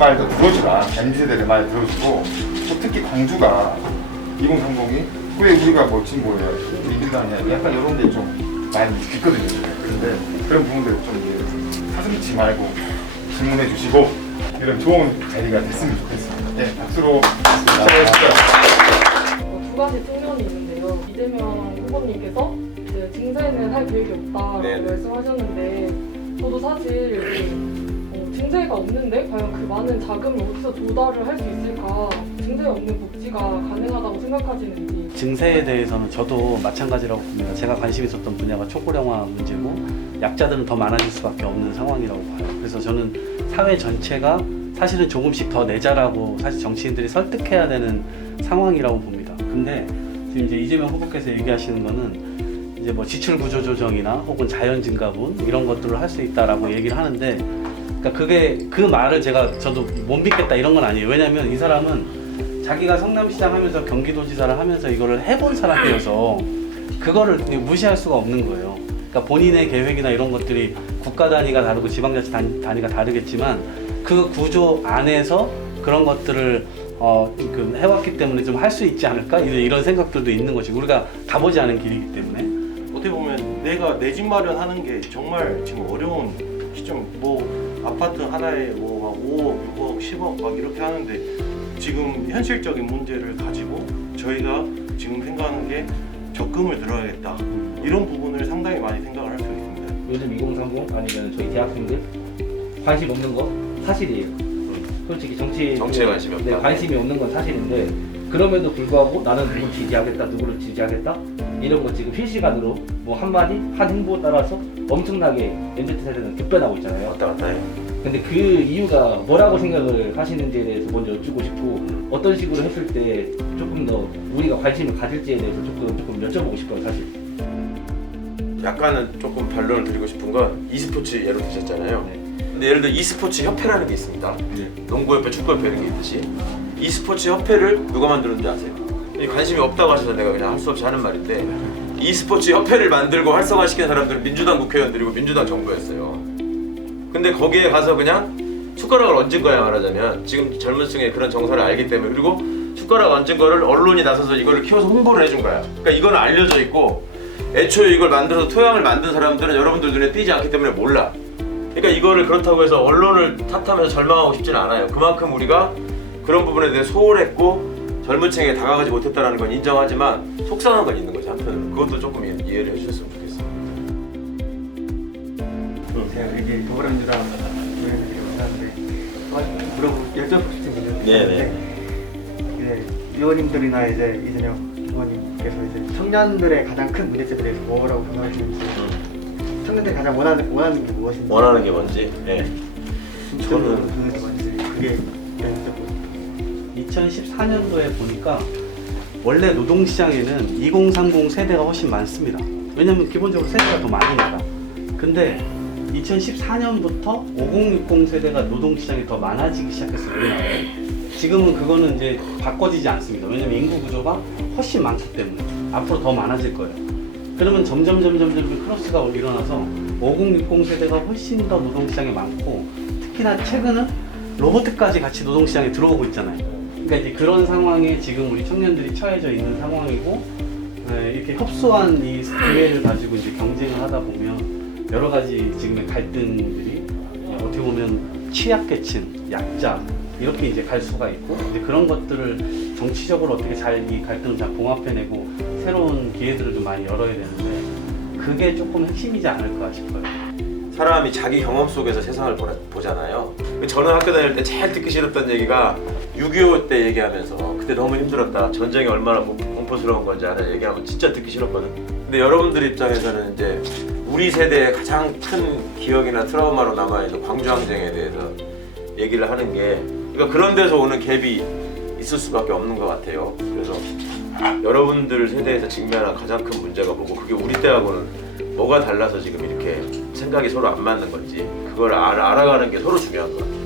말도 들어주라. MZ세대들 말 들어주고 또 특히 광주가 2030이 왜 우리가 뭐 진보예요? 민주당이야. 약간 이런 게 좀 많이 있거든요. 그런데 그런 부분들 좀 이제 사슴치 말고 질문해 주시고 이런 좋은 자리가 됐으면 좋겠습니다. 네, 박수로 시작해주시죠. 두 가지 측면이 있는데요. 이재명 후보님께서 이제 증세는 할 계획이 없다라고 네네. 말씀하셨는데 저도 사실 증세가 없는데 과연 그 많은 자금을 어디서 조달을 할 수 있을까? 증세 없는 복지가 가능하다고 생각하시는지. 증세에 대해서는 저도 마찬가지라고 봅니다. 제가 관심 있었던 분야가 초고령화 문제고 약자들은 더 많아질 수밖에 없는 상황이라고 봐요. 그래서 저는 사회 전체가 사실은 조금씩 더 내자라고 사실 정치인들이 설득해야 되는 상황이라고 봅니다. 근데 지금 이제 이재명 후보께서 얘기하시는 거는 이제 뭐 지출 구조 조정이나 혹은 자연 증가분 이런 것들을 할 수 있다라고 얘기를 하는데, 그러니까 그게 그 말을 저도 못 믿겠다 이런 건 아니에요. 왜냐하면 이 사람은 자기가 성남시장 하면서 경기도지사를 하면서 이거를 해본 사람이어서 그거를 무시할 수가 없는 거예요. 그러니까 본인의 계획이나 이런 것들이 국가 단위가 다르고 지방자치 단위가 다르겠지만 그 구조 안에서 그런 것들을 해왔기 때문에 좀 할 수 있지 않을까 이런 생각들도 있는 것이고, 우리가 가보지 않은 길이기 때문에. 어떻게 보면 내가 내 집 마련하는 게 정말 지금 어려운 시점. 뭐 아파트 하나에 뭐 막 5억, 6억, 10억 막 이렇게 하는데 지금 현실적인 문제를 가지고 저희가 지금 생각하는 게 적금을 들어야겠다. 이런 부분을 상당히 많이 생각을 할 수 있습니다. 요즘 2030 아니면 저희 대학생들 관심 없는 거 사실이에요. 솔직히 정치에 관심이 없다. 네, 관심이 없는 건 사실인데, 그럼에도 불구하고 나는 누구를 지지하겠다, 누구를 지지하겠다 이런 거 지금 실시간으로 뭐 한마디 한 행보에 따라서 엄청나게 MZ세대는 급변하고 있잖아요. 왔다 갔다 해요. 근데 그 이유가 뭐라고 생각을 하시는지에 대해서 먼저 여쭙고 싶고, 어떤 식으로 했을 때 조금 더 우리가 관심을 가질지에 대해서 조금 여쭤보고 싶어요, 사실. 약간은 조금 반론을 드리고 싶은 건 e스포츠 예로 드셨잖아요. 근데 예를 들어 e스포츠 협회라는 게 있습니다. 농구협회, 축구협회 이런 게 있듯이 e스포츠 협회를 누가 만들었는지 아세요? 관심이 없다고 하셔서 내가 그냥 할 수 없이 하는 말인데, e스포츠 협회를 만들고 활성화시킨 사람들은 민주당 국회의원들이고 민주당 정부였어요. 근데 거기에 가서 그냥 숟가락을 얹은 거야, 말하자면. 지금 젊은 층에 그런 정서를 알기 때문에. 그리고 숟가락 얹은 거를 언론이 나서서 이거를 키워서 홍보를 해준 거야. 그러니까 이건 알려져 있고, 애초에 이걸 만들어서 토양을 만든 사람들은 여러분들 눈에 띄지 않기 때문에 몰라. 그러니까 이거를 그렇다고 해서 언론을 탓하면서 절망하고 싶지는 않아요. 그만큼 우리가 그런 부분에 대해 소홀했고 젊은 층에 다가가지 못했다는 건 인정하지만 속상한 건 있는 거지, 한편으로. 그것도 조금 이해를 해주셨으면 좋겠습니다. 제가 이게 더불어민주당 의원님이라고 하는데 여쭤보고 싶은 게 있는데, 네네. 이제 의원님들이나 이제 이재명 의원님께서 이제 청년들의 가장 큰 문제점에 대해서 뭐라고 생각하시는지, 청년들이 가장 원하는 게 무엇인지, 원하는 게 뭔지. 네. 저는 그게 뭔지 그게 여쭤보고. 2014년도에 보니까 원래 노동시장에는 2030 세대가 훨씬 많습니다. 왜냐면 기본적으로 세대가 더 많으니까. 근데 2014년부터 5060 세대가 노동시장에 더 많아지기 시작했어요, 우리나라에. 지금은 그거는 이제 바꿔지지 않습니다. 왜냐면 인구 구조가 훨씬 많기 때문에 앞으로 더 많아질 거예요. 그러면 점점 크로스가 일어나서 5060 세대가 훨씬 더 노동시장에 많고, 특히나 최근은 로봇까지 같이 노동시장에 들어오고 있잖아요. 그러니까 이제 그런 상황에 지금 우리 청년들이 처해져 있는 상황이고, 이렇게 협소한 이 기회를 가지고 이제 경쟁을 하다 보면 여러 가지 지금의 갈등들이 어떻게 보면 취약계층, 약자 이렇게 이제 갈 수가 있고, 이제 그런 것들을 정치적으로 어떻게 잘 이 갈등을 잘 봉합해내고 새로운 기회들을 좀 많이 열어야 되는데, 그게 조금 핵심이지 않을까 싶어요. 사람이 자기 경험 속에서 세상을 보잖아요. 저는 학교 다닐 때 제일 듣기 싫었던 얘기가 6.25 때 얘기하면서 그때 너무 힘들었다, 전쟁이 얼마나 공포스러운 건지 알아 얘기하면 진짜 듣기 싫었거든. 근데 여러분들 입장에서는 이제 우리 세대의 가장 큰 기억이나 트라우마로 남아있는 광주항쟁에 대해서 얘기를 하는 게, 그러니까 그런 데서 오는 갭이 있을 수밖에 없는 것 같아요. 그래서 여러분들 세대에서 직면한 가장 큰 문제가 뭐고, 그게 우리 때하고는 뭐가 달라서 지금 이렇게 생각이 서로 안 맞는 건지, 그걸 알아가는 게 서로 중요한 것 같아요.